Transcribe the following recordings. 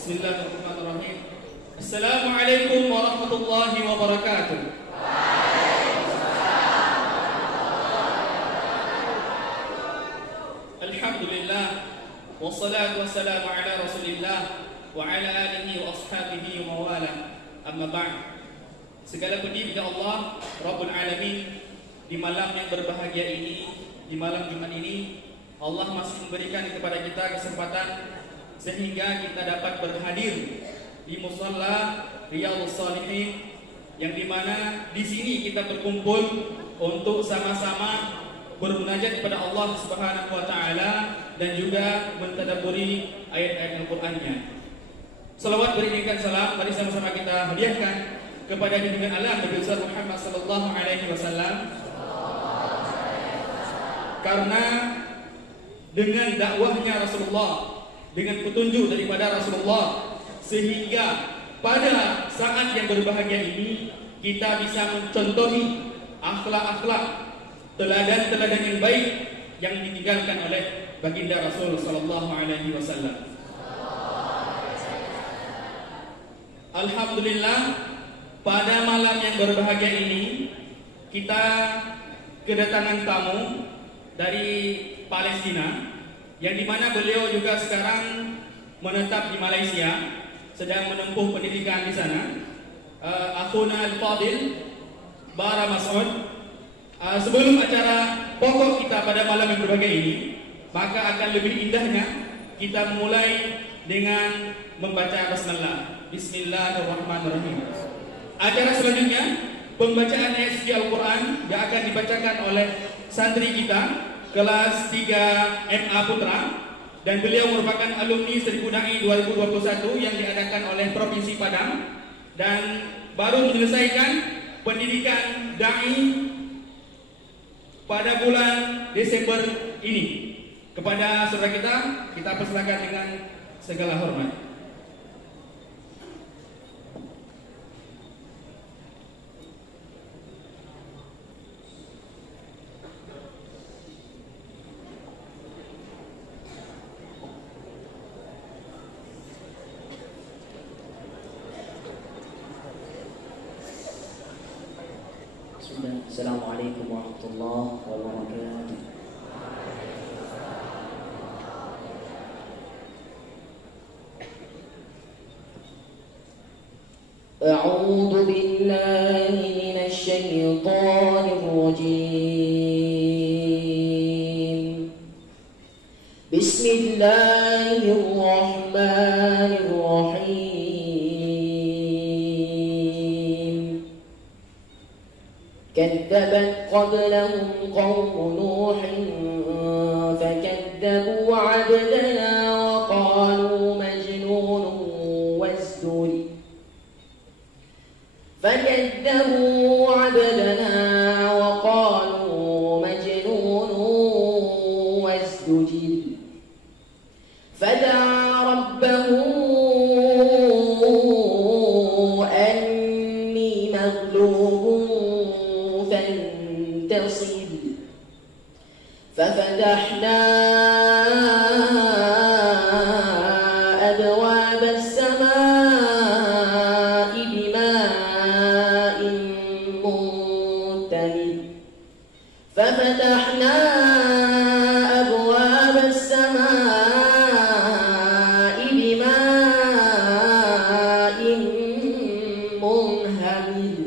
Bismillahirrahmanirrahim. Assalamualaikum warahmatullahi wabarakatuh. Alhamdulillah, wassalatu wassalamu ala Rasulillah wa ala alihi wa ashabihi wa mawala. Amma ba'd. Segala puji kepada Allah Rabbul Alamin. Di malam yang berbahagia ini, di malam Jumat ini, Allah masih memberikan kepada kita kesempatan sehingga kita dapat berhadir di musalla Riyadhus Shalihin, yang dimana di sini kita berkumpul untuk sama-sama bermunajat kepada Allah Subhanahu wa taala dan juga mentadabburi ayat-ayat Al-Qur'annya. Salawat beriringan salam mari sama-sama kita hadiahkan kepada junjungan alam Nabi besar Muhammad sallallahu alaihi wasallam. Karena dengan dakwahnya Rasulullah, dengan petunjuk daripada Rasulullah, sehingga pada saat yang berbahagia ini kita bisa mencontohi akhlak-akhlak, teladan-teladan yang baik yang ditinggalkan oleh baginda Rasul sallallahu alaihi wasallam. Alhamdulillah, pada malam yang berbahagia ini kita kedatangan tamu dari Palestina, yang dimana beliau juga sekarang menetap di Malaysia, sedang menempuh pendidikan di sana. Akhuna Al-Fadil Bara Mas'ud. Sebelum acara pokok kita pada malam yang berbahagia ini, maka akan lebih indahnya kita mulai dengan membaca basmalah. Bismillahirrahmanirrahim. Acara selanjutnya pembacaan ayat suci Al-Quran yang akan dibacakan oleh santri kita kelas 3 MA Putra, dan beliau merupakan alumni Seribu Dai 2021 yang diadakan oleh Provinsi Padang, dan baru menyelesaikan pendidikan Dai pada bulan Desember ini. Kepada saudara kita persilakan dengan segala hormat. Assalamualaikum warahmatullahi wabarakatuh. A'udzu billahi minasy syaithanir rajim. Bismillahirrahmanirrahim. كذبت قبلهم قوم نوح فكذبوا عبدنا وقالوا مجنون وازدجر فدعا ربه أني مغلوب فانتصر ففتحنا أبواب السماء بماء منتمر ففتحنا أبواب السماء بماء منهمر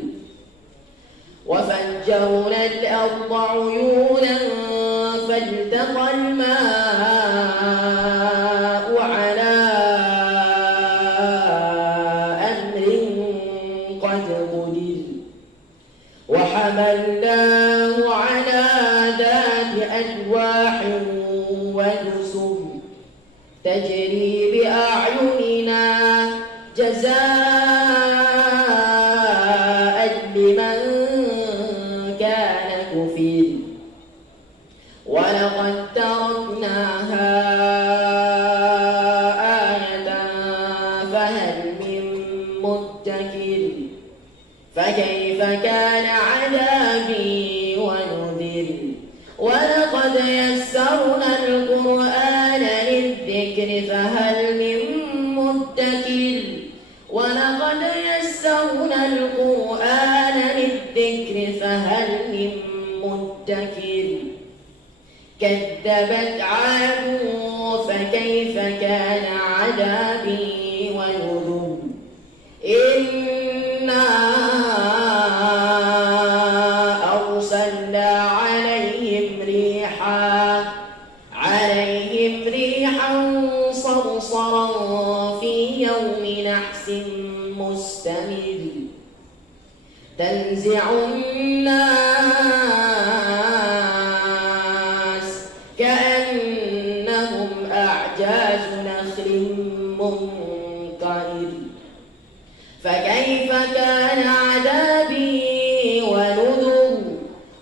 وفجرنا الأرض عيونا فالتقى الماء على أمر قد قدر وحملناه على ذات ألواح ودسر تجري بأعيننا جزاء لمن كان كفر ولقد تركناها آية فهل من مدكر فكيف كان عذابي ونذر ولقد يسرنا القرآن للذكر للذكر فهل من مدكر ولقد يسرنا القرآن للذكر فهل من مدكر كذبت عاد فكيف كان عذابي ونذر إنا أرسلنا عليهم ريحا صرصرا في يوم نحس مستمر تنزع الناس كأنهم أعجاز نخل منقعر فكيف كان عذابي ونذر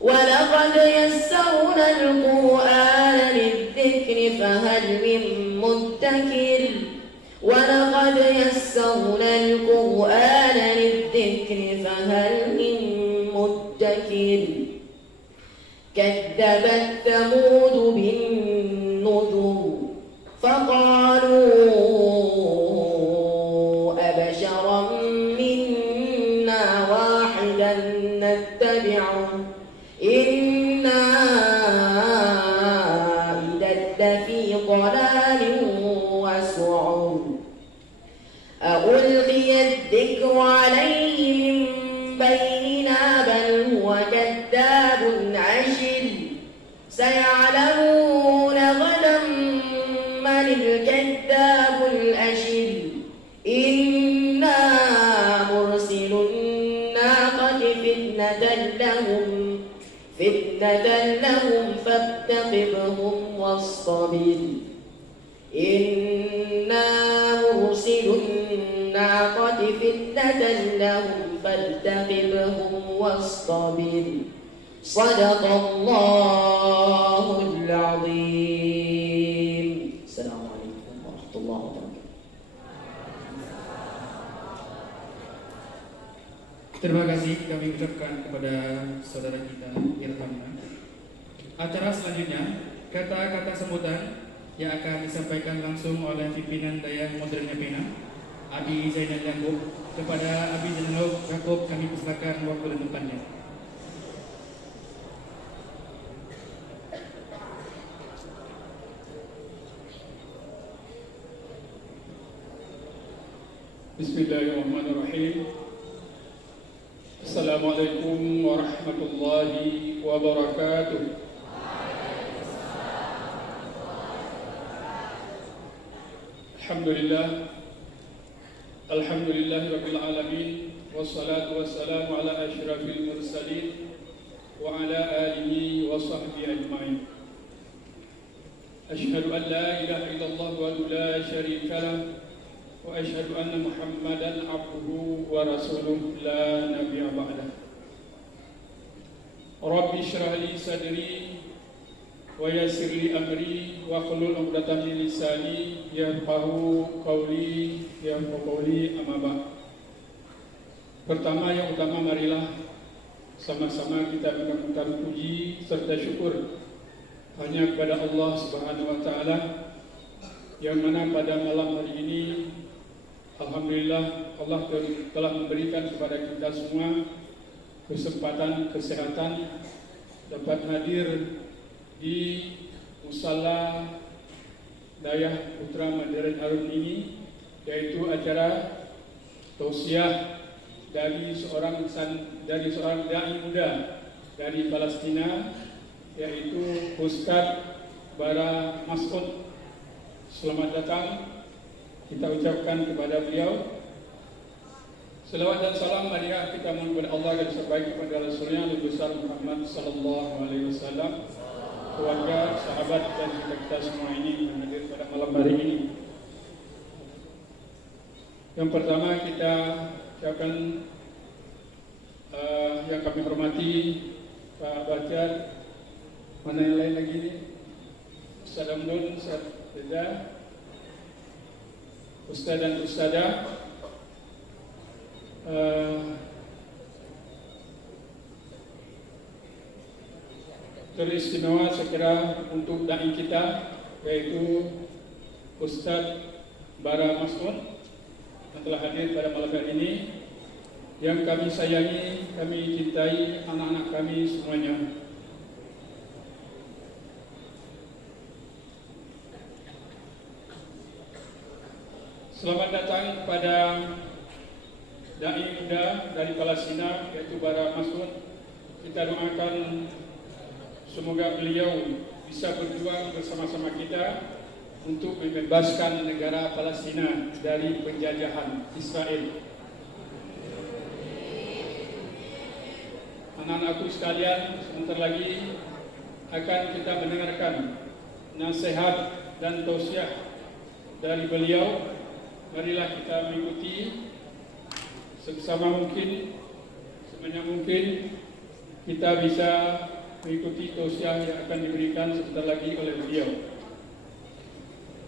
ولقد يسرنا القرآن للذكر فهل من مدكر ولقد يسرنا القرآن للذكر فهل من مدكر كذبت ثمود بالنذر فقالوا أبشرا منا واحدا نتبعه إنا إذا لفي ضلال وسعر ألقي الذكر عليه من بيننا بل هو كذاب عشر سيعلمون غدا من الكذاب الأشر إنا مرسل الناقة فتنة لهم فارتقبهم واصطبر إنا مرسل الناقة فتنة لهم فارتقبهم واصطبر صدق الله العظيم. السلام عليكم ورحمة الله وبركاته. Terima kasih kami ucapkan kepada saudara kita Irhamna. Acara selanjutnya kata-kata sambutan yang akan disampaikan langsung oleh pimpinan Dayang Modern Pena Abi Zainal Yaakob. Kepada Abi Zainal Yaakob kami persilakan waktu dan tempatnya. Bismillahirrahmanirrahim. Assalamualaikum warahmatullahi wabarakatuh. Alhamdulillah rabbil alamin wassalatu wassalamu ala asyrafil mursalin wa ala alihi wa sahbihi ajmain. Asyhadu an la ilaha illallah wa la syarika lah wa asyhadu anna Muhammadan abduhu wa rasuluh la nabiyya ba'dah. Rabbi shrah li sadri wa yassir li amri wa hlul 'uqdatam min lisani yafqahu qawli amma ba'd. Pertama yang utama, marilah sama-sama kita mengucapkan puji serta syukur hanya kepada Allah Subhanahu wa taala yang mana pada malam hari ini alhamdulillah Allah telah memberikan kepada kita semua kesempatan kesehatan dapat hadir di Musala Dayah Putra Modern Harun ini, yaitu acara tausiah dari seorang dai muda dari Palestina, yaitu Ustaz Bara Mas'ud. Selamat datang kita ucapkan kepada beliau. Selawat dan salam marilah kita mohon kepada Allah dan sebaik kepada Rasulnya Nabi besar Muhammad sallallahu alaihi wasallam, keluarga, sahabat dan kita semua ini yang hadir pada malam hari ini. Yang pertama kita ucapkan yang kami hormati Pak Bahtiar, mana yang lain lagi ini, Ustaz Amdun, Ustaz Reza, Ustaz dan Ustazah, teristimewa sekira untuk dai kita, yaitu Ustaz Bara Mas'ud yang telah hadir pada malam hari ini. Yang kami sayangi, kami cintai anak-anak kami semuanya. Selamat datang kepada Dai muda dari Palestina, yaitu Bara Mas'ud. Kita doakan semoga beliau bisa berjuang bersama-sama kita untuk membebaskan negara Palestina dari penjajahan Israel. Anak-anakku sekalian, sebentar lagi akan kita mendengarkan nasihat dan tausiah dari beliau. Marilah kita mengikuti sebesama mungkin, sebanyak mungkin kita bisa mengikuti tausiah yang akan diberikan sebentar lagi oleh beliau.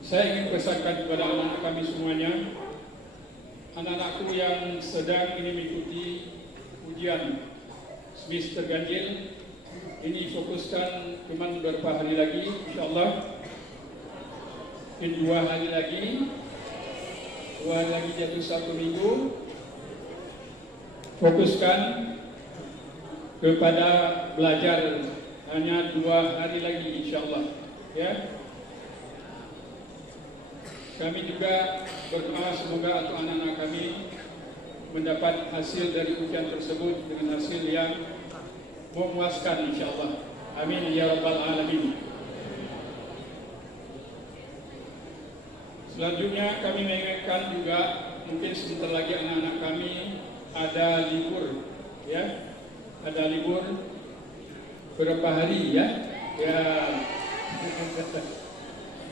Saya ingin pesankan kepada anak-anak kami semuanya, anak-anakku yang sedang ini mengikuti ujian semester ganjil, ini fokuskan cuma beberapa hari lagi, insyaAllah. Mungkin 2 hari lagi, 2 hari lagi jatuh 1 minggu. Fokuskan kepada belajar hanya 2 hari lagi, insyaAllah. Ya. Kami juga berdoa semoga untuk anak-anak kami mendapat hasil dari ujian tersebut dengan hasil yang memuaskan, insyaAllah. Amin ya rabbal alamin. Selanjutnya kami mengingatkan juga, mungkin sebentar lagi anak-anak kami ada libur, ya, ada libur berapa hari, ya, ya.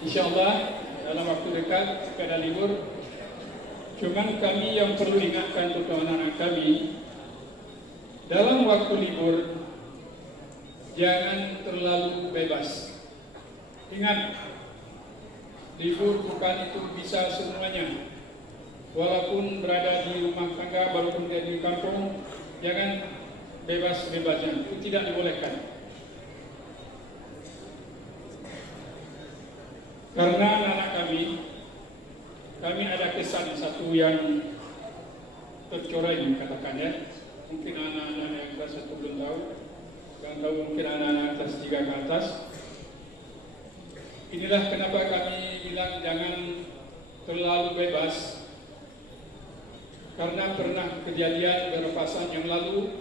Insyaallah dalam waktu dekat ada libur. Cuman kami yang perlu ingatkan untuk anak-anak kami, dalam waktu libur jangan terlalu bebas. Ingat, libur bukan itu bisa semuanya. Walaupun berada di rumah tangga, walaupun berada di kampung, jangan bebas-bebasnya. Itu tidak dibolehkan. Karena anak-anak kami ada kesan satu yang tercoreng, katakan ya. Mungkin anak-anak yang kelas 1 belum tahu, yang tahu mungkin anak-anak kelas 3 ke atas. Inilah kenapa kami bilang jangan terlalu bebas. Karena pernah kejadian beberapa saat yang lalu,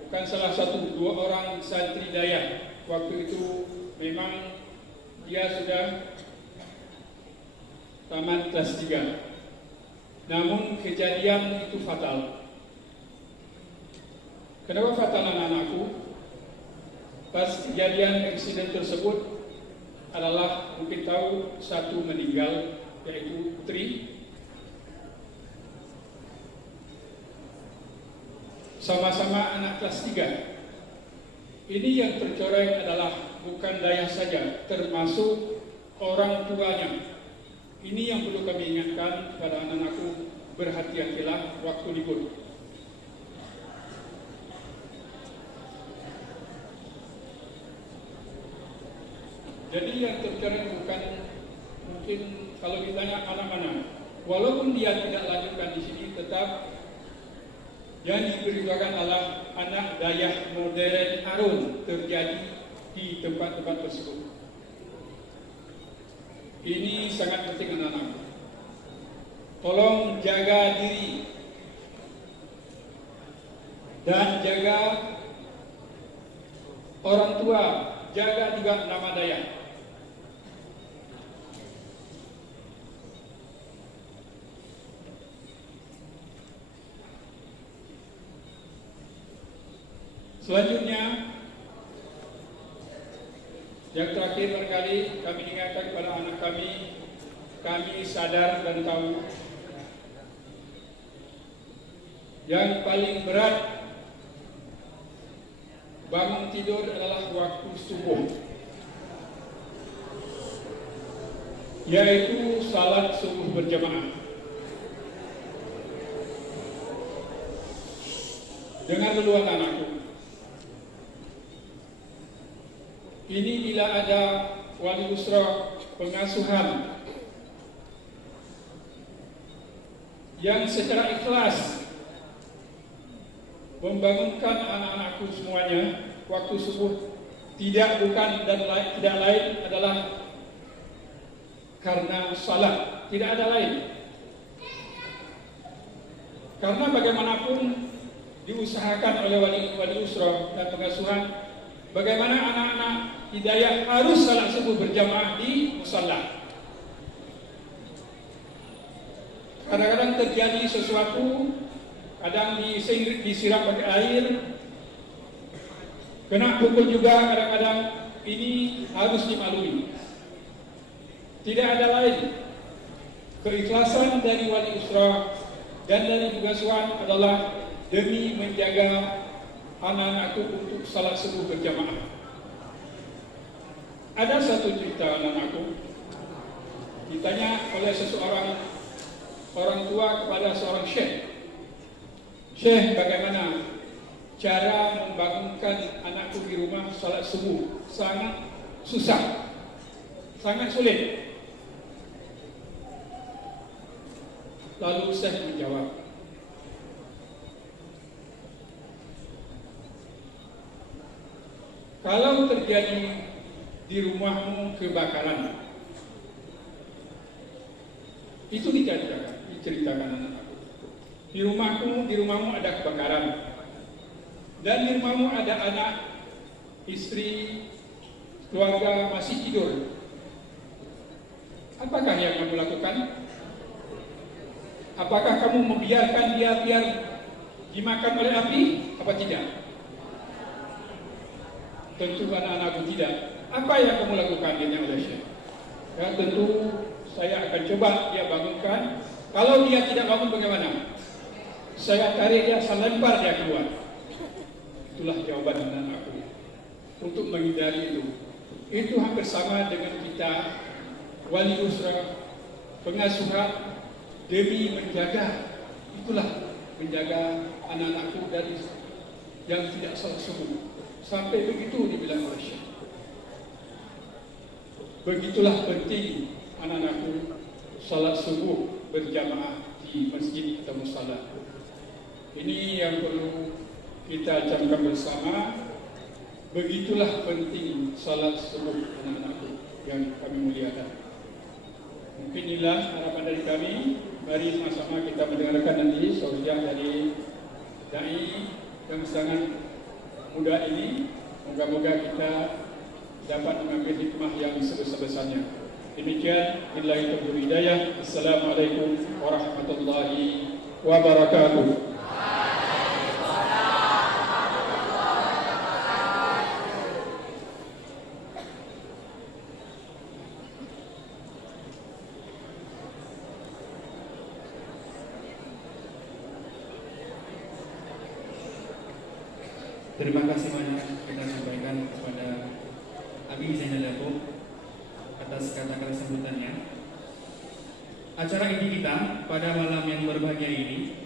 bukan salah satu, 2 orang santri Dayak. Waktu itu memang dia sudah tamat kelas 3. Namun kejadian itu fatal. Kenapa fatal anak-anakku? Pas kejadian insiden tersebut adalah mungkin tahu satu meninggal, yaitu putri. Sama-sama anak kelas 3. Ini yang tercoreng adalah bukan Dayak saja, termasuk orang tuanya. Ini yang perlu kami ingatkan kepada anak-anakku, berhati-hatilah waktu libur. Jadi yang tercoreng bukan, mungkin kalau ditanya anak-anak, walaupun dia tidak lanjutkan di sini, tetap yang diberitakan adalah anak Dayak modern Arun terjadi di tempat-tempat tersebut. Ini sangat penting anak-anak. Tolong jaga diri dan jaga orang tua, jaga juga nama Dayak. Selanjutnya, yang terakhir barangkali kami ingatkan kepada anak kami sadar dan tahu yang paling berat bangun tidur adalah waktu subuh, yaitu salat subuh berjamaah. Dengar dulu anak-anakku, ini bila ada wali usra pengasuhan yang secara ikhlas membangunkan anak-anakku semuanya waktu subuh tidak lain adalah karena salat, tidak ada lain. Karena bagaimanapun diusahakan oleh wali usra dan pengasuhan, bagaimana anak-anak hidayah harus salat subuh berjamaah di musalla. Kadang-kadang terjadi sesuatu, kadang disiram pakai air, kena pukul juga, kadang-kadang ini harus dimaklumi. Tidak ada lain. Keikhlasan dari wali usra dan dari pengasuhan adalah demi menjaga anak-anakku untuk salat subuh berjamaah. Ada satu cerita anak-anakku, ditanya oleh seseorang orang tua kepada seorang syekh. Syekh, bagaimana cara membangunkan anakku di rumah salat subuh? Sangat susah, sangat sulit. Lalu Syekh menjawab, kalau terjadi di rumahmu kebakaran, itu diceritakan anak-anakku. Di rumahmu ada kebakaran, dan di rumahmu ada anak, istri, keluarga masih tidur. Apakah yang kamu lakukan? Apakah kamu membiarkan dia biar dimakan oleh api? Apa tidak? Tentu anak-anakku tidak. Apa yang kamu lakukan? Dia oleh Syekh. Ya, tentu saya akan coba dia bangunkan. Kalau dia tidak bangun bagaimana? Saya tarik dia, saya lempar dia keluar. Itulah jawaban anak-anakku. Untuk menghindari itu. Itu hampir sama dengan kita wali usra, pengasuhan, demi menjaga, itulah menjaga anak-anakku dari yang tidak salat subuh. Sampai begitu dibilang oleh Syekh. Begitulah penting anak-anakku salat subuh berjamaah di masjid atau musalla. Ini yang perlu kita camkan bersama. Begitulah penting salat subuh anak-anakku yang kami muliakan. Mungkin inilah harapan dari kami. Mari sama-sama kita mendengarkan nanti sausiah dari dai yang sangat muda ini. Moga-moga kita dapat mengambil hikmah yang sebesar-besarnya. Demikian, billahi taufiq wal hidayah. Assalamualaikum warahmatullahi wabarakatuh. Terima kasih banyak kita sampaikan kepada Abi Zainal Yaakob atas kata-kata sambutannya. Acara inti kita pada malam yang berbahagia ini,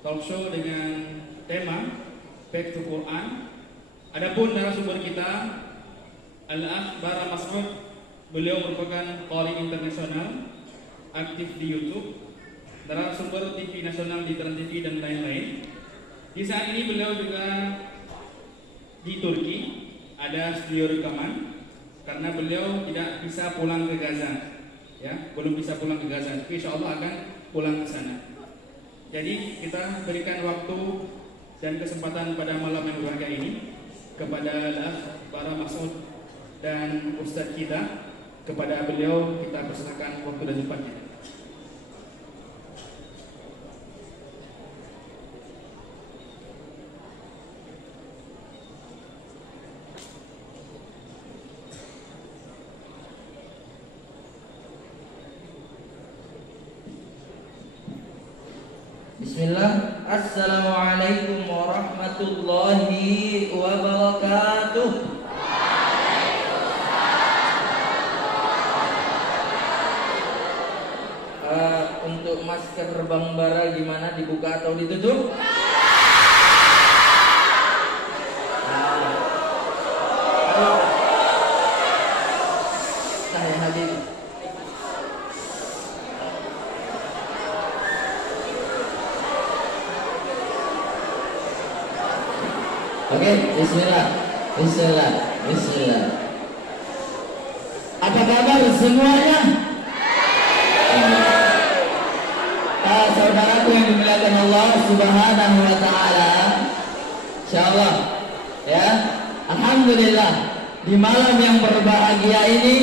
talk show dengan tema Back to Quran. Adapun narasumber kita Al-Akh Bara Mas'ud, beliau merupakan qari internasional, aktif di YouTube, narasumber TV nasional di Trans TV dan lain-lain. Di saat ini beliau juga di Turki, ada studio rekaman karena beliau tidak bisa pulang ke Gaza, ya, belum bisa pulang ke Gaza. Tapi insya Allah akan pulang ke sana. Jadi kita berikan waktu dan kesempatan pada malam yang berbahagia ini kepada Al-Akh Bara Mas'ud dan Ustadz kita. Kepada beliau kita persilakan waktu dan tempatnya. Bismillah. Assalamualaikum warahmatullahi wabarakatuh. Untuk masker Bang Bara gimana, dibuka atau ditutup? Oke, bismillah. Bismillah. Bismillah. Apa kabar semuanya? Saudaraku yang dimuliakan Allah Subhanahu wa taala. Insyaallah ya. Alhamdulillah di malam yang berbahagia ini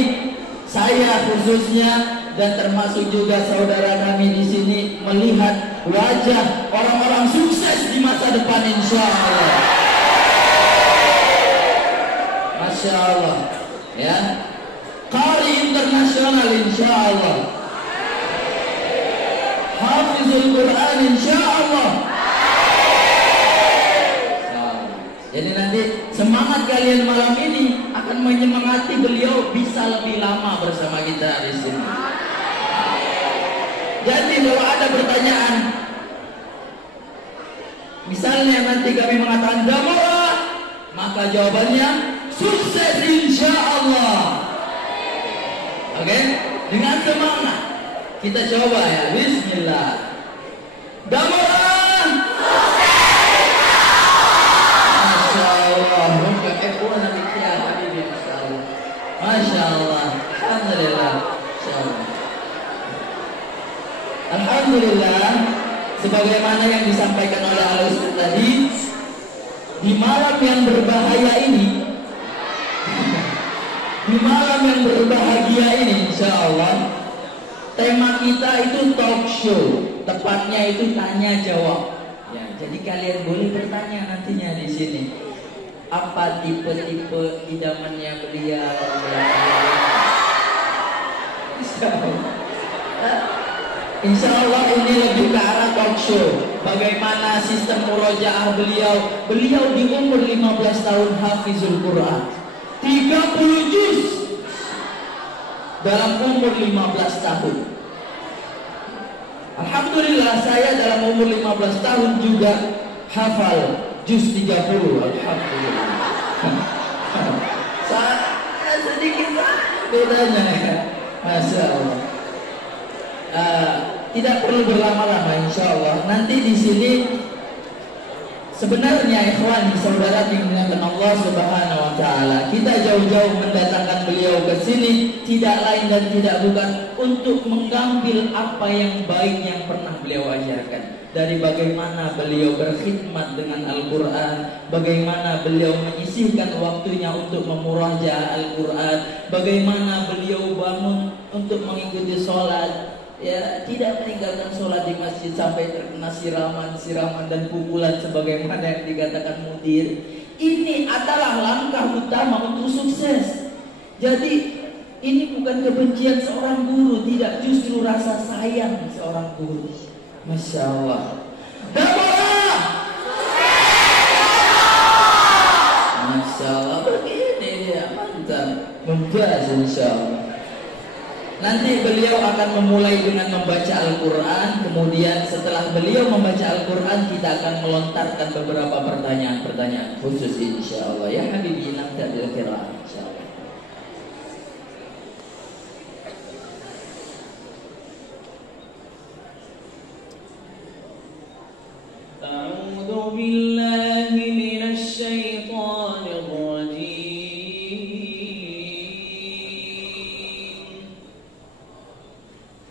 saya khususnya dan termasuk juga saudara kami di sini melihat wajah orang-orang sukses di masa depan insyaallah. Masya Allah ya. Qari internasional insyaallah. Hafizul Quran insyaallah. Jadi nanti semangat kalian malam ini akan menyemangati beliau bisa lebih lama bersama kita di sini. Jadi kalau ada pertanyaan, misalnya nanti kami mengatakan Damora, maka jawabannya sukses insya Allah. Oke, dengan semangat kita coba ya. Bismillah. Damora. Masya Allah. Alhamdulillah. Alhamdulillah. Sebagaimana yang disampaikan oleh Al-Ustaz tadi, di malam yang berbahaya ini, di malam yang berbahagia ini, insya Allah, tema kita itu talk show, tepatnya itu tanya jawab. Ya, jadi kalian boleh bertanya nantinya di sini. Apa tipe-tipe idamannya beliau? Insya Allah ini lebih ke arah talk show. Bagaimana sistem murojaah beliau? Beliau di umur 15 tahun hafizul Quran 30 juz dalam umur 15 tahun. Alhamdulillah saya dalam umur 15 tahun juga hafal juz 30. Alhamdulillah. Saya sedikit bedanya ya. Masya Allah. Tidak perlu berlama-lama insya Allah. Nanti di sini sebenarnya ikhwan saudara dimuliakan Allah Subhanahu wa taala, kita jauh-jauh mendatangkan beliau ke sini tidak lain dan tidak bukan untuk mengambil apa yang baik yang pernah beliau ajarkan. Dari bagaimana beliau berkhidmat dengan Al-Quran, bagaimana beliau menyisihkan waktunya untuk memurajaah Al-Quran, bagaimana beliau bangun untuk mengikuti sholat, ya tidak meninggalkan sholat di masjid sampai terkena siraman dan pukulan sebagaimana yang dikatakan mudir. Ini adalah langkah utama untuk sukses. Jadi ini bukan kebencian seorang guru, tidak, justru rasa sayang seorang guru. Masya Allah. Damora. Masya Allah, begini dia mantap, mumtaz insya Allah. Nanti beliau akan memulai dengan membaca Al-Quran. Kemudian setelah beliau membaca Al-Quran, kita akan melontarkan beberapa pertanyaan-pertanyaan khusus insya Allah. Ya Habibi, nabda'il qira'ah insya Allah. A'udzu billahi minasy syaithanir rajim.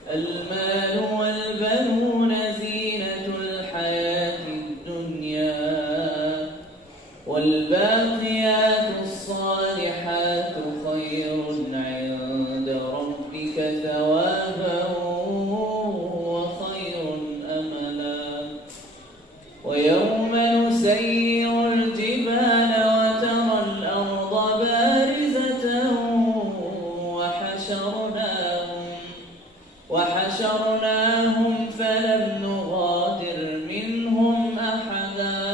المال والبنون زينة الحياة الدنيا والباقيات الصالحات خير عند ربك ثوابا وخير أملا ويوم نسير الجبال وترى الأرض بارزة وحشرناهم فلم نغادر منهم أحدا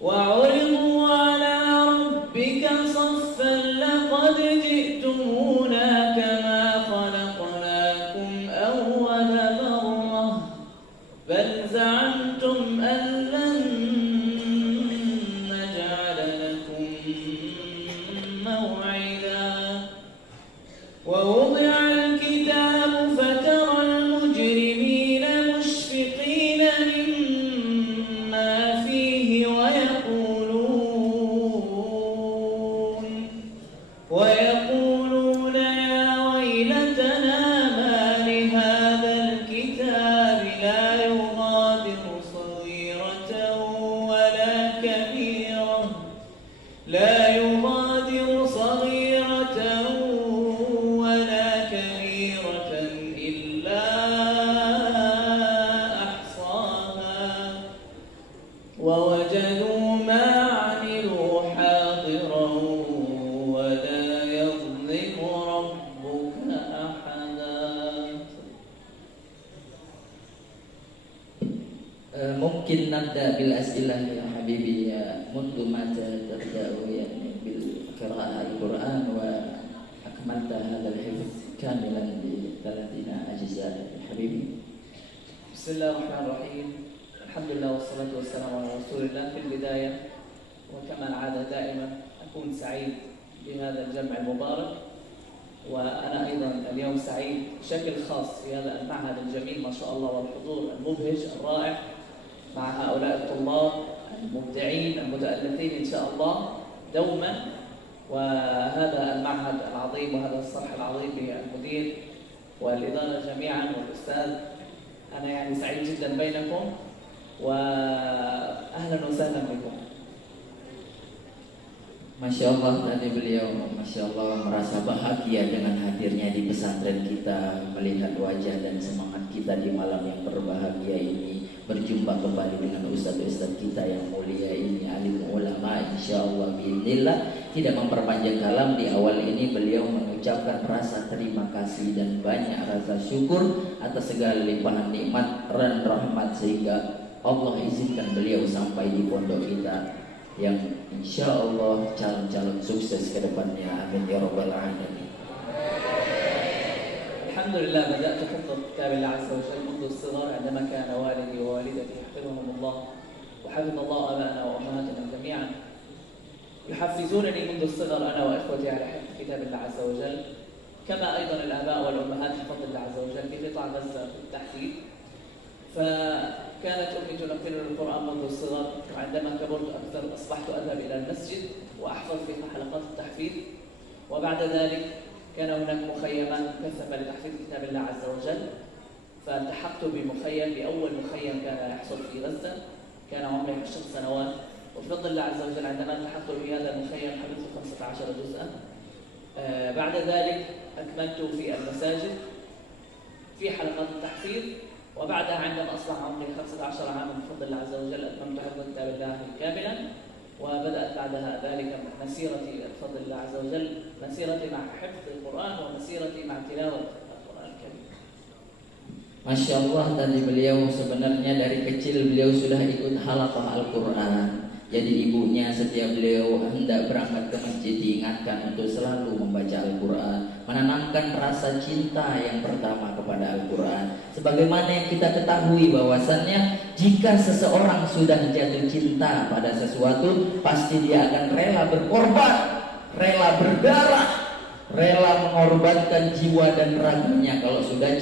وعرضوا على ربك صفا لقد جئتمونا كما خلقناكم أول مرة بل زعمتم أن لن نجعل لكم موعدا ووضع الكتاب فترى المجرمين ممكن نبدأ بالأسئلة يا حبيبي. منذ متى تبدأ يعني بالقراءة القرآن وأكملت هذا الحفظ كاملا ب30 أجزاء يا حبيبي؟ بسم الله الرحمن الرحيم. الحمد لله والصلاة والسلام على رسول الله. في البداية وكما العادة دائما أكون سعيد بهذا الجمع المبارك، وأنا أيضا اليوم سعيد بشكل خاص في هذا المعهد الجميل ما شاء الله، والحضور المبهج الرائع مع هؤلاء الطلاب المبدعين المتألفين إن شاء الله دوما، وهذا المعهد العظيم وهذا الصرح العظيم بالمدير والإدارة جميعا والأستاذ. أنا يعني سعيد جدا بينكم وأهلا وسهلا بكم. Masya Allah, tadi beliau Masya Allah merasa bahagia dengan hadirnya di pesantren kita, melihat wajah dan semangat kita di malam yang berbahagia ini, berjumpa kembali dengan ustadz-ustadz kita yang mulia ini, alim ulama. Insya Allah biidznillah, tidak memperpanjang kalam, di awal ini beliau mengucapkan rasa terima kasih dan banyak rasa syukur atas segala limpahan nikmat dan rahmat, sehingga Allah izinkan beliau sampai di pondok kita yang insya Allah calon-calon sukses ke depannya. Amin ya rabbal alamin. الحمد لله بدأت حفظ كتاب الله عز وجل منذ الصغر، عندما كان والدي ووالدتي يحفظهم الله وحفظ الله آباءنا وأمهاتنا جميعا يحفزونني منذ الصغر أنا وإخوتي على حفظ كتاب الله عز وجل، كما أيضا الآباء والأمهات بفضل الله عز وجل في قطاع غزة في التحفيظ. فكانت أمي تنقلني القرآن منذ الصغر، وعندما كبرت أكثر أصبحت أذهب إلى المسجد وأحفظ في حلقات التحفيظ. وبعد ذلك كان هناك مخيما كثف لتحفيظ كتاب الله عز وجل، فالتحقت بمخيم، بأول مخيم كان يحصل في غزة، كان عمري 10 سنوات، وبفضل الله عز وجل عندما التحقت بهذا المخيم حفظت 15 جزءا. بعد ذلك أكملت في المساجد في حلقات التحفيظ، وبعدها عندما أصبح عمري 15 عاما بفضل الله عز وجل أتممت حفظ كتاب الله كاملا، وبدأت بعدها ذلك مسيرتي بفضل الله عز وجل، مسيرتي مع حفظ القرآن ومسيرتي مع تلاوة القرآن الكريم. Masya Allah, tadi beliau sebenarnya dari kecil beliau sudah ikut halaqah Al-Quran. Jadi ibunya setiap beliau hendak berangkat ke masjid diingatkan untuk selalu membaca Al-Quran, menanamkan rasa cinta yang pertama kepada Al-Quran. Sebagaimana yang kita ketahui bahwasannya jika seseorang sudah jatuh cinta pada sesuatu, pasti dia akan rela berkorban, rela berdarah, rela mengorbankan jiwa dan raganya kalau sudah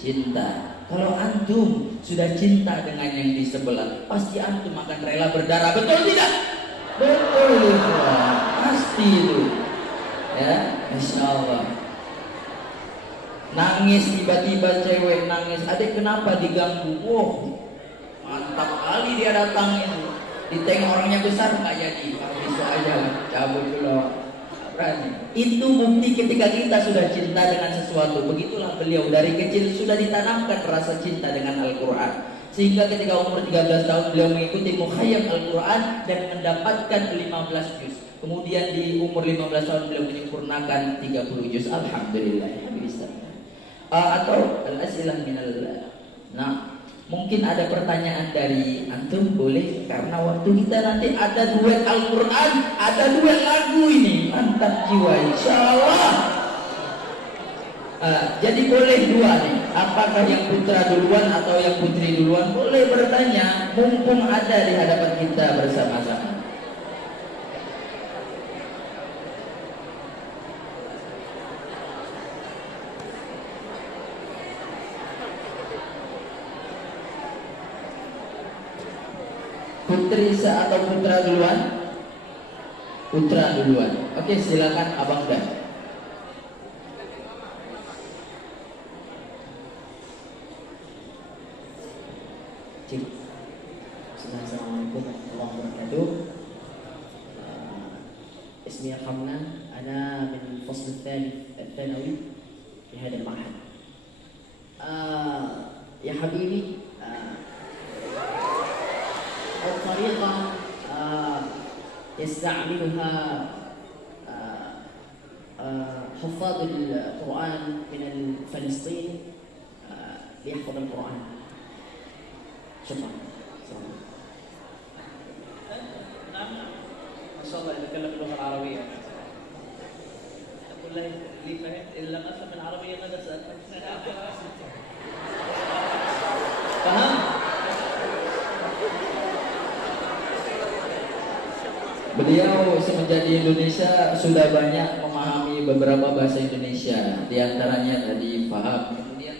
cinta. Kalau antum sudah cinta dengan yang di sebelah, pasti antum akan rela berdarah, betul tidak? Betul, pasti itu. Ya, Masya Allah. Nangis tiba-tiba cewek nangis, adik kenapa diganggu? Wow, mantap kali dia datang itu. Ditengok orangnya besar nggak jadi, besok aja cabut dulu. Itu bukti ketika kita sudah cinta dengan sesuatu. Begitulah beliau dari kecil sudah ditanamkan rasa cinta dengan Al-Quran, sehingga ketika umur 13 tahun beliau mengikuti mukhayyam Al-Quran dan mendapatkan 15 juz. Kemudian di umur 15 tahun beliau menyempurnakan 30 juz. Alhamdulillah. Atau al-as'ilah minal. Nah, mungkin ada pertanyaan dari antum, boleh? Karena waktu kita nanti ada duet Al-Quran, ada duet lagu ini, mantap jiwa insyaallah. Jadi boleh dua nih, apakah yang putra duluan atau yang putri duluan? Boleh bertanya, mumpung ada di hadapan kita bersama-sama. Putri atau putra duluan? Putra duluan. Oke, silakan Abang Dan. Assalamualaikum warahmatullahi wabarakatuh. اسمي حمنا، أنا من الفصل الثانوي في هذا المعهد. يا حبيبي، الطريقة يستعملها حفاظ القرآن من فلسطين ليحفظ القرآن. شكرا. نعم ما شاء الله يتكلم اللغة العربية. أقول له لي فهمت إن لم أفهم العربية ماذا سأفهم؟ فهم؟ Beliau semenjak di Indonesia sudah banyak memahami beberapa bahasa Indonesia, di antaranya tadi paham. Kemudian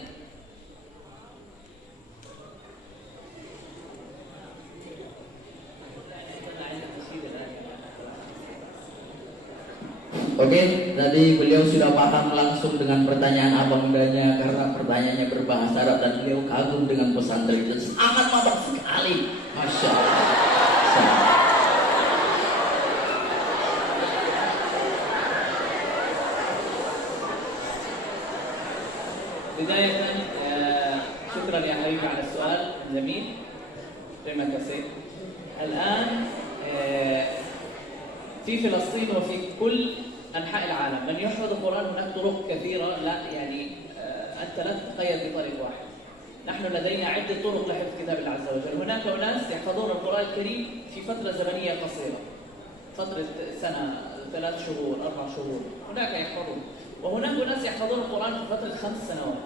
oke, tadi beliau sudah paham langsung dengan pertanyaan abang Danya karena pertanyaannya berbahasa Arab dan beliau kagum dengan pesantren itu sangat mantap sekali, masya Allah. بداية شكرا يا حبيبي على السؤال الجميل. terima kasih. الآن في فلسطين وفي كل أنحاء العالم من يحفظ القرآن هناك طرق كثيرة، لا يعني أنت لا تتقيد بطريق واحد. نحن لدينا عدة طرق لحفظ كتاب الله عز وجل. هناك أناس يحفظون القرآن الكريم في فترة زمنية قصيرة، فترة سنة 3 شهور 4 شهور، هناك يحفظون. وهناك ناس يحفظون القرآن في فترة 5 سنوات،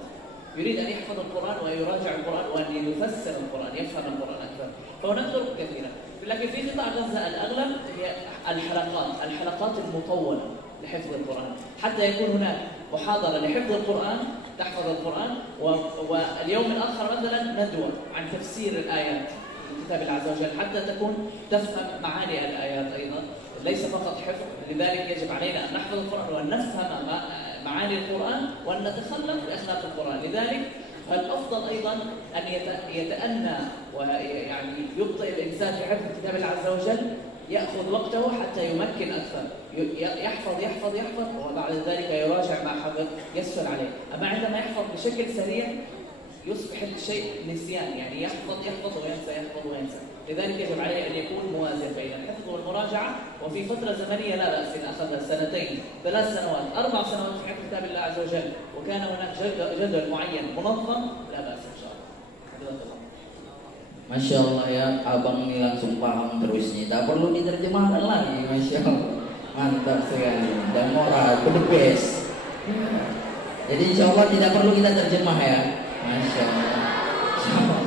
يريد أن يحفظ القرآن ويراجع القرآن وأن يفسر القرآن، يفهم القرآن أكثر. فهناك طرق كثيرة، لكن في قطاع غزة الأغلب هي الحلقات المطولة لحفظ القرآن، حتى يكون هناك محاضرة لحفظ القرآن تحفظ القرآن، واليوم الآخر مثلا ندوة عن تفسير الآيات من كتاب الله عز وجل حتى تكون تفهم معاني الآيات أيضا، ليس فقط حفظ. لذلك يجب علينا أن نحفظ القرآن وأن نفهم معاني القرآن وأن نتخلق بأخلاق القرآن. لذلك الأفضل أيضا أن يتأنى ويعني يبطئ الإنسان في حفظ كتاب الله عز وجل، يأخذ وقته حتى يمكن أكثر، يحفظ يحفظ يحفظ وبعد ذلك يراجع ما حفظ يسهل عليه. أما عندما يحفظ بشكل سريع يصبح الشيء نسيان، يعني يحفظ وينسى يحفظ وينسى. لذلك يجب عليه أن يكون موازن بين الحفظ والمراجعة، وفي فترة زمنية لا بأس إن أخذ 2 3 سنوات 4 سنوات في حفظ كتاب الله عز وجل وكان هناك جدول معين منظم لا بأس إن شاء الله. Masya Allah ya, abang ini langsung paham terus nih, tak perlu diterjemahkan lagi, Masya Allah, mantap sekali, dan moral, the best. Jadi insya Allah tidak perlu kita terjemah ya, Masya Allah.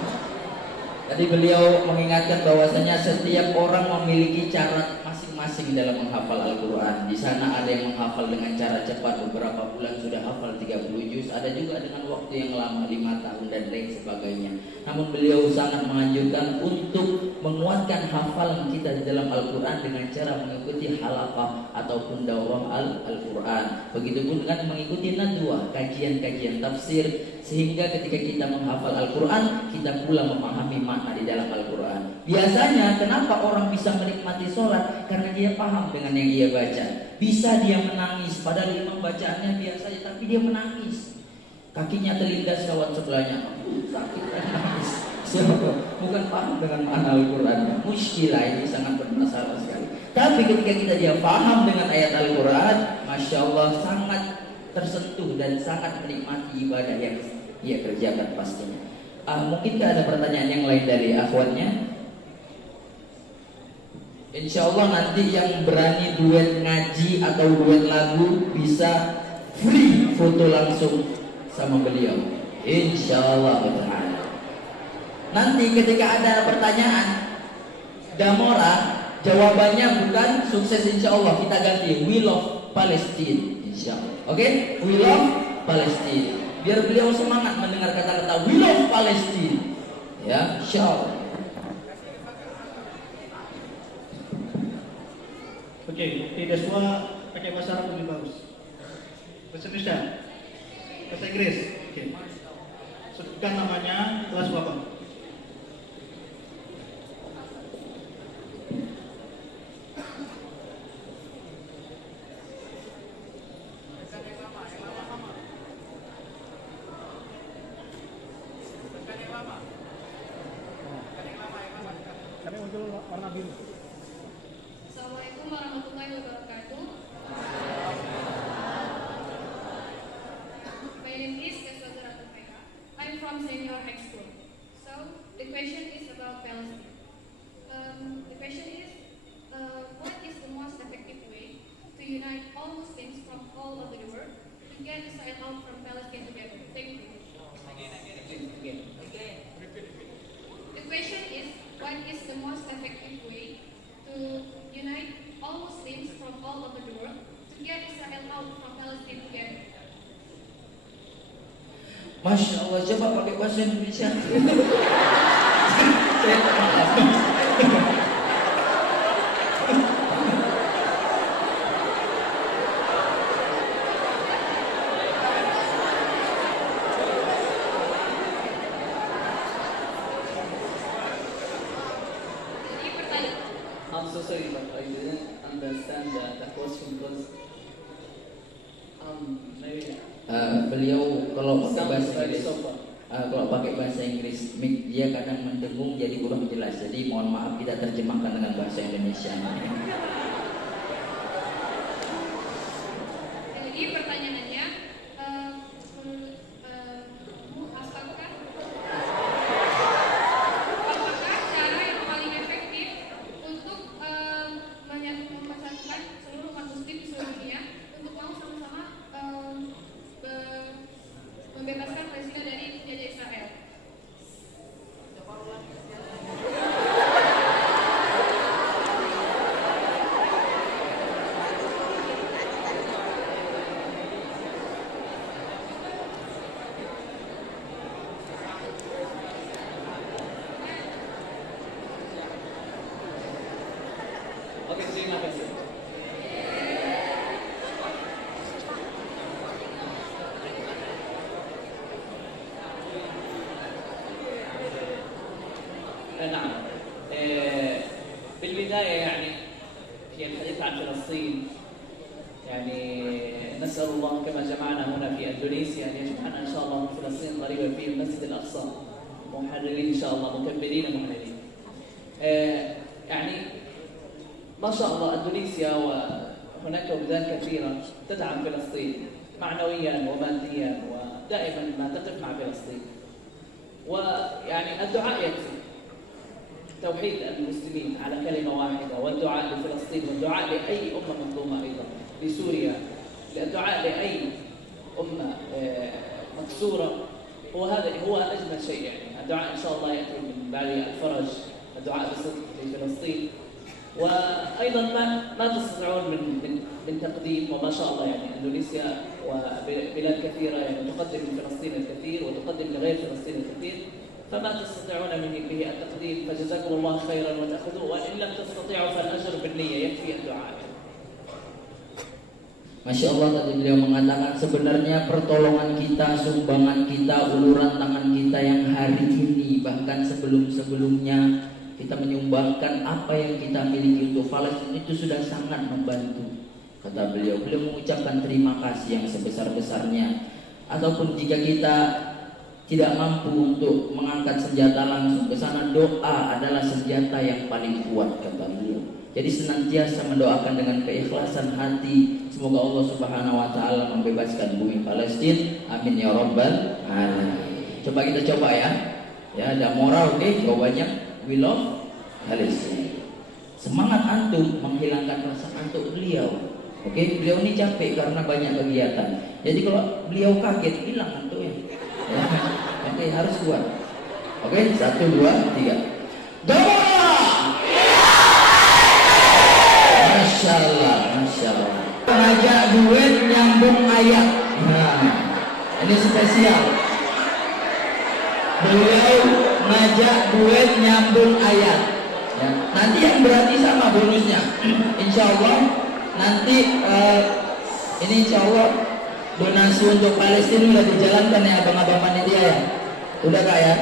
Tadi beliau mengingatkan bahwasanya setiap orang memiliki cara masing-masing dalam menghafal Al-Quran. Di sana ada yang menghafal dengan cara cepat, beberapa bulan sudah hafal 30 juz, ada juga dengan waktu yang lama 5 tahun dan lain sebagainya. Namun beliau sangat menganjurkan untuk menguatkan hafalan kita di dalam Al-Quran dengan cara mengikuti halaqah ataupun daurah Al-Quran. Begitupun dengan mengikuti nadwah, kajian-kajian tafsir, sehingga ketika kita menghafal Al-Quran kita pula memahami makna di dalam Al-Quran. Biasanya kenapa orang bisa menikmati sholat? Karena dia paham dengan yang dia baca. Bisa dia menangis padahal imam bacaannya biasa tapi dia menangis. Kakinya terlindas kawan sebelahnya, sakit dan nangis. Bukan paham dengan makna Al-Quran. Muskilah ini sangat bermasalah sekali. Tapi ketika dia paham dengan ayat Al-Quran, Masya Allah sangat tersentuh dan sangat menikmati ibadah yang dia kerjakan pastinya. Mungkinkah ada pertanyaan yang lain dari akhwatnya? Insya Allah nanti yang berani duet ngaji atau duet lagu bisa free foto langsung sama beliau. Insya Allah. Nanti ketika ada pertanyaan Damora, jawabannya bukan sukses insya Allah, kita ganti we love Palestine insya Allah. Oke? We love Palestine. Biar beliau semangat mendengar kata-kata we love Palestine. Ya, insya Allah. Oke, tidak semua pakai bahasa Arab lebih bagus. Bahasa Indonesia, bahasa Inggris. Oke. Sebutkan namanya, kelas berapa? Kami muncul warna biru. Assalamualaikum warahmatullahi wabarakatuh. My name is Keswa Zuratul Faira. I'm from Senior High School. So, The question is about Palestine. The question is, what is the most effective way to unite all Muslims from all over the world to get Israel out from Palestine together? Thank you. The question is, what is the most effective way to unite all Muslims from all over the world to get Israel out from Palestine together? Masya Allah, coba pakai bahasa Indonesia. Saya maaf. I'm so sorry, but I didn't understand the question because maybe Beliau kalau pakai sounds bahasa very Inggris, sofa. kalau pakai bahasa Inggris, dia kadang mendengung jadi kurang jelas. Jadi mohon maaf kita terjemahkan dengan bahasa Indonesia. Jadi pertanyaannya, apakah cara yang paling efektif untuk mempersatukan seluruh umat muslim di seluruh dunia untuk mau sama-sama membebaskan Palestina dari penjajah Israel? Oke, terima kasih. نعم. بالبداية يعني في الحديث عن فلسطين يعني نسأل الله كما جمعنا هنا في اندونيسيا ان يجمعنا ان شاء الله من فلسطين قريبا في المسجد الاقصى محررين ان شاء الله مكبرين محررين. يعني ما شاء الله اندونيسيا وهناك بلدان كثيرة تدعم فلسطين معنويا وماديا ودائما ما تقف مع فلسطين. ويعني الدعاء يكفي. توحيد المسلمين على كلمة واحدة والدعاء لفلسطين والدعاء لأي أمة مظلومة أيضا لسوريا الدعاء لأي أمة مكسورة هو أجمل شيء يعني الدعاء إن شاء الله يأتي من بعد الفرج الدعاء بصدق لفلسطين وأيضا ما تستطيعون من تقديم وما شاء الله يعني إندونيسيا وبلاد كثيرة يعني تقدم من فلسطين الكثير وتقدم لغير فلسطين الكثير فما تستطيعون به التقديم فجزاكم الله خيرا وتأخذوه وإن لم تستطيعوا فالأجر بالنية يكفي الدعاء. Masya Allah, tadi beliau mengatakan sebenarnya pertolongan kita, sumbangan kita, uluran tangan kita yang hari ini bahkan sebelum-sebelumnya kita menyumbangkan apa yang kita miliki untuk Palestina itu sudah sangat membantu. Kata beliau mengucapkan terima kasih yang sebesar-besarnya. Ataupun jika kita tidak mampu untuk mengangkat senjata langsung ke sana, doa adalah senjata yang paling kuat, kata beliau. Jadi senantiasa mendoakan dengan keikhlasan hati, semoga Allah Subhanahu wa taala membebaskan bumi Palestina. Amin ya rabbal alamin. Coba kita coba ya. Ya, ada moral, oke, jawabannya we love Palestina. Semangat antum menghilangkan rasa kantuk beliau. Oke, beliau ini capek karena banyak kegiatan. Jadi kalau beliau kaget, hilang antuknya. Ya, oke, harus kuat. Oke, 1, 2, 3. Doa. Masya Allah, Masya Allah. Ngajak duet nyambung ayat. Nah, ini spesial. Beliau ngajak duet nyambung ayat. Ya, nanti yang berarti sama bonusnya. Insya Allah nanti ini insya Allah donasi untuk Palestina sudah dijalankan ya abang-abang panitia ya. Udah kak ya.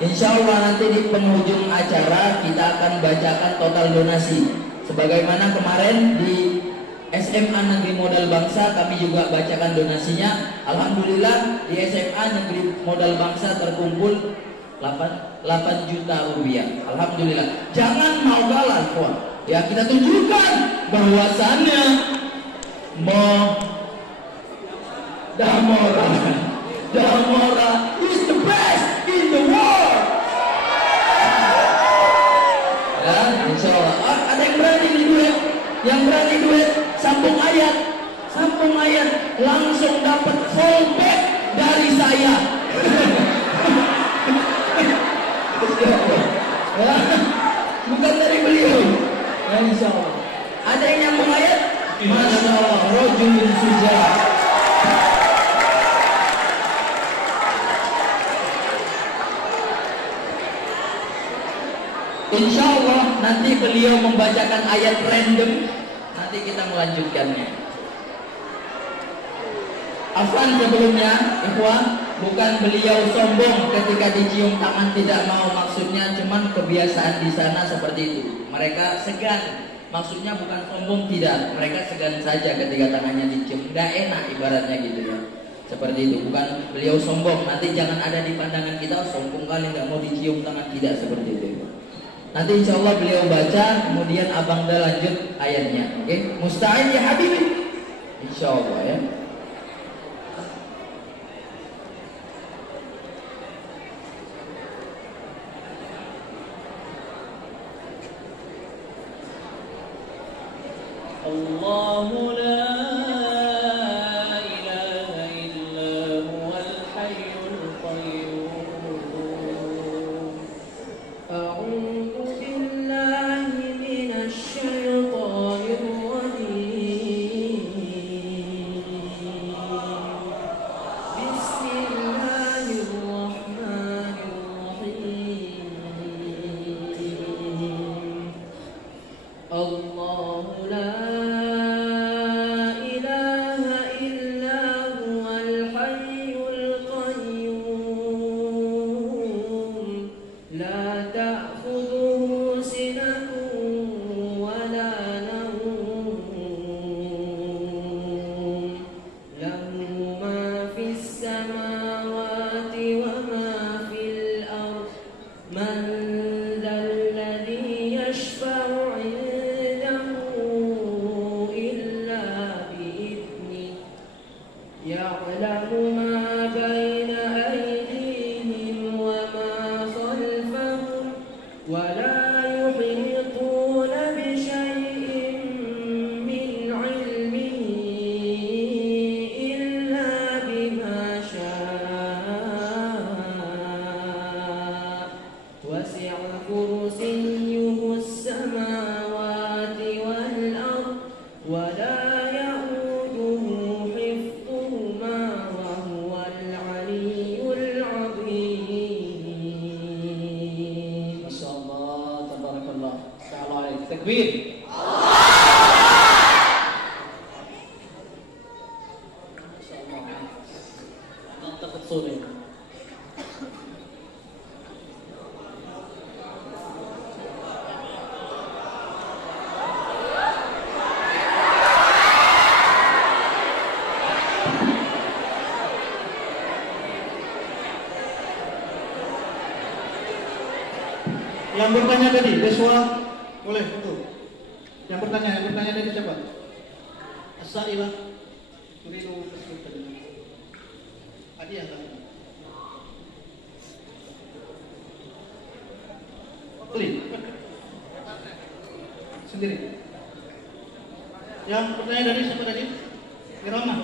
Insya Allah nanti di penghujung acara kita akan bacakan total donasi. Sebagaimana kemarin di SMA Negeri Modal Bangsa kami juga bacakan donasinya. Alhamdulillah di SMA Negeri Modal Bangsa terkumpul 8 juta rupiah. Alhamdulillah. Jangan mau kalah, kawan. Ya, kita tunjukkan bahwasannya Damora is the best in the world. Insya Allah nanti beliau membacakan ayat random, nanti kita melanjutkannya. Afwan sebelumnya, ikhwan, bukan beliau sombong ketika dicium tangan tidak mau, maksudnya cuman kebiasaan di sana seperti itu. Mereka segan, maksudnya bukan sombong tidak, mereka segan saja ketika tangannya dicium, nggak enak ibaratnya gitu ya. Seperti itu, bukan beliau sombong. Nanti jangan ada di pandangan kita sombong kali nggak mau dicium tangan, tidak seperti itu. Nanti insya Allah beliau baca, kemudian abang dah lanjut ayatnya. Oke, musta'in ya habibi, insya Allah ya. الله لا إله إلا هو الحي القيوم أعوذ بالله من الشيطان الرجيم بسم الله الرحمن الرحيم الله لا Yang bertanya tadi, Deswa, boleh untuk. Yang bertanya tadi siapa? As-Sa'ilah. Turidu kesulitan. Hadiah tadi. Beli. Sendiri. Yang bertanya tadi siapa tadi? Irama.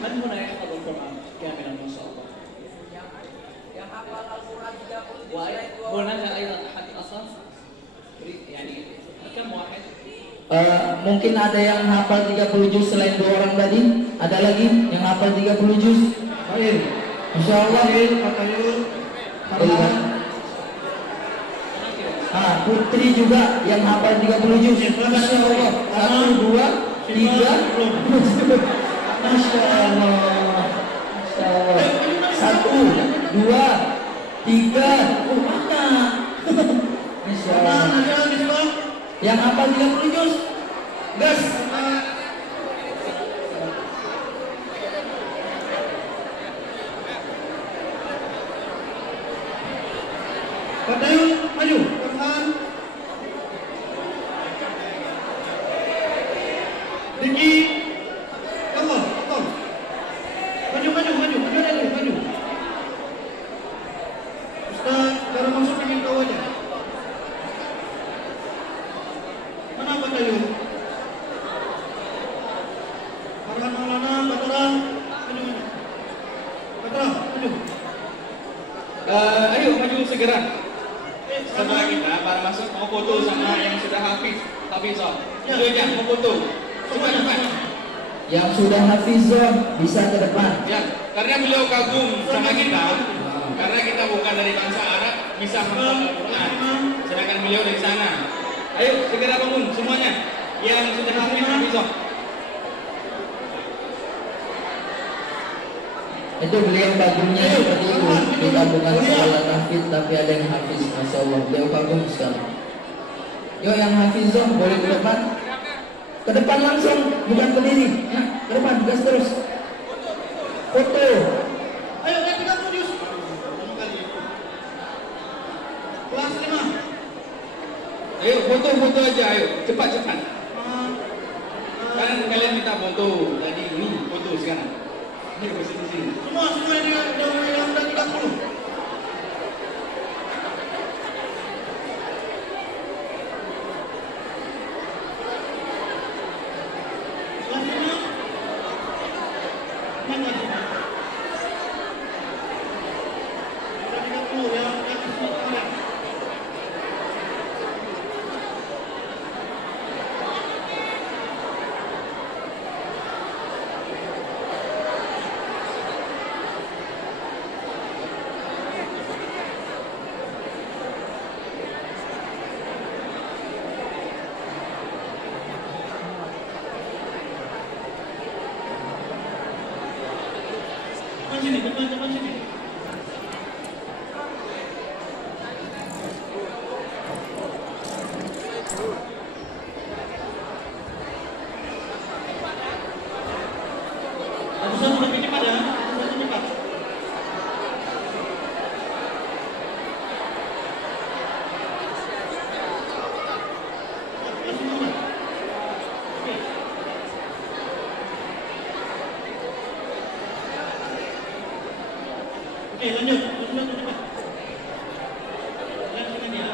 من هنا يحفظ القرآن كاملا ما شاء الله؟ وهناك أيضا أحد الأصل يعني كم واحد؟ Mungkin ada yang hafal 30 juz selain 2 orang tadi? Ada lagi yang hafal 30 juz? Baik. Masya Allah. Fatayul, Farhan. Putri juga yang hafal 30 juz. Masya Allah. 1, 2, 3. Masya Allah. Masya Allah. 1, 2, 3. Oh, mana? Masya Allah. Yang hafal 30 juz. Gas. Fatayul, maju. Farhan. Diki. Allah. Maju lagi. Ustaz, cara masuk ingin tahu aja. Mana Fatayul? Farhan Maulana, Batara. Maju. Batara, maju. Ayo maju segera. Setelah kita para masuk mau foto sama yang sudah hafizah. Itu aja mau foto. Cepat. Yang sudah hafizah bisa ke depan. Ya, karena beliau kagum sama kita. Karena kita bukan dari bangsa Arab, bisa menghafal Al-Quran. Sedangkan beliau dari sana. Ayo segera bangun semuanya. Yang sudah hafizah. Itu beliau kagumnya seperti itu. Kita bukan sekolah tahfidz tapi ada yang hafiz. Masya Allah, beliau kagum sekali. Yuk yang hafizah boleh ke depan. Ke depan langsung, bukan berdiri. Nah, ke depan, gas terus. Foto. Ayo, naik 30 juz. Kelas 5. Ayo foto aja, ayo cepat. Kan kalian minta foto, jadi ini foto sekarang. Ini sini. Semua ini udah 30. Depan sini. Ratusan lebih cepat ya, ratusan cepat. Oke, lanjut. Cepat. Yang sini dia.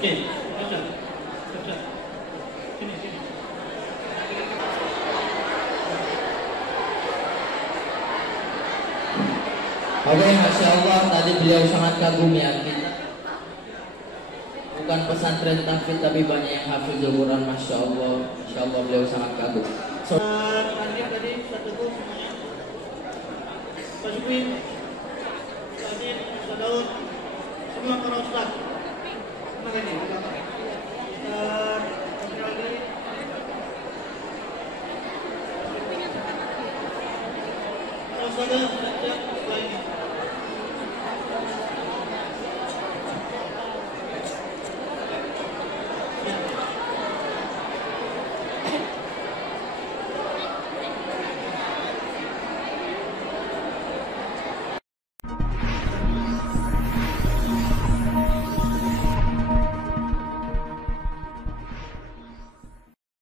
Oke, baca. Sini. Oke, Masya Allah, tadi beliau sangat kagum ya kita. Bukan pesantren tahfidz tapi banyak yang hafizul Quran, Masya Allah. Masya Allah, beliau sangat kagum. Tadi Ustaz Teguh semuanya, Pak Syukri, Ustaz Adin, Ustaz Daud, semua para Ustaz. Terima kasih. Ustaz Abdul Ustaz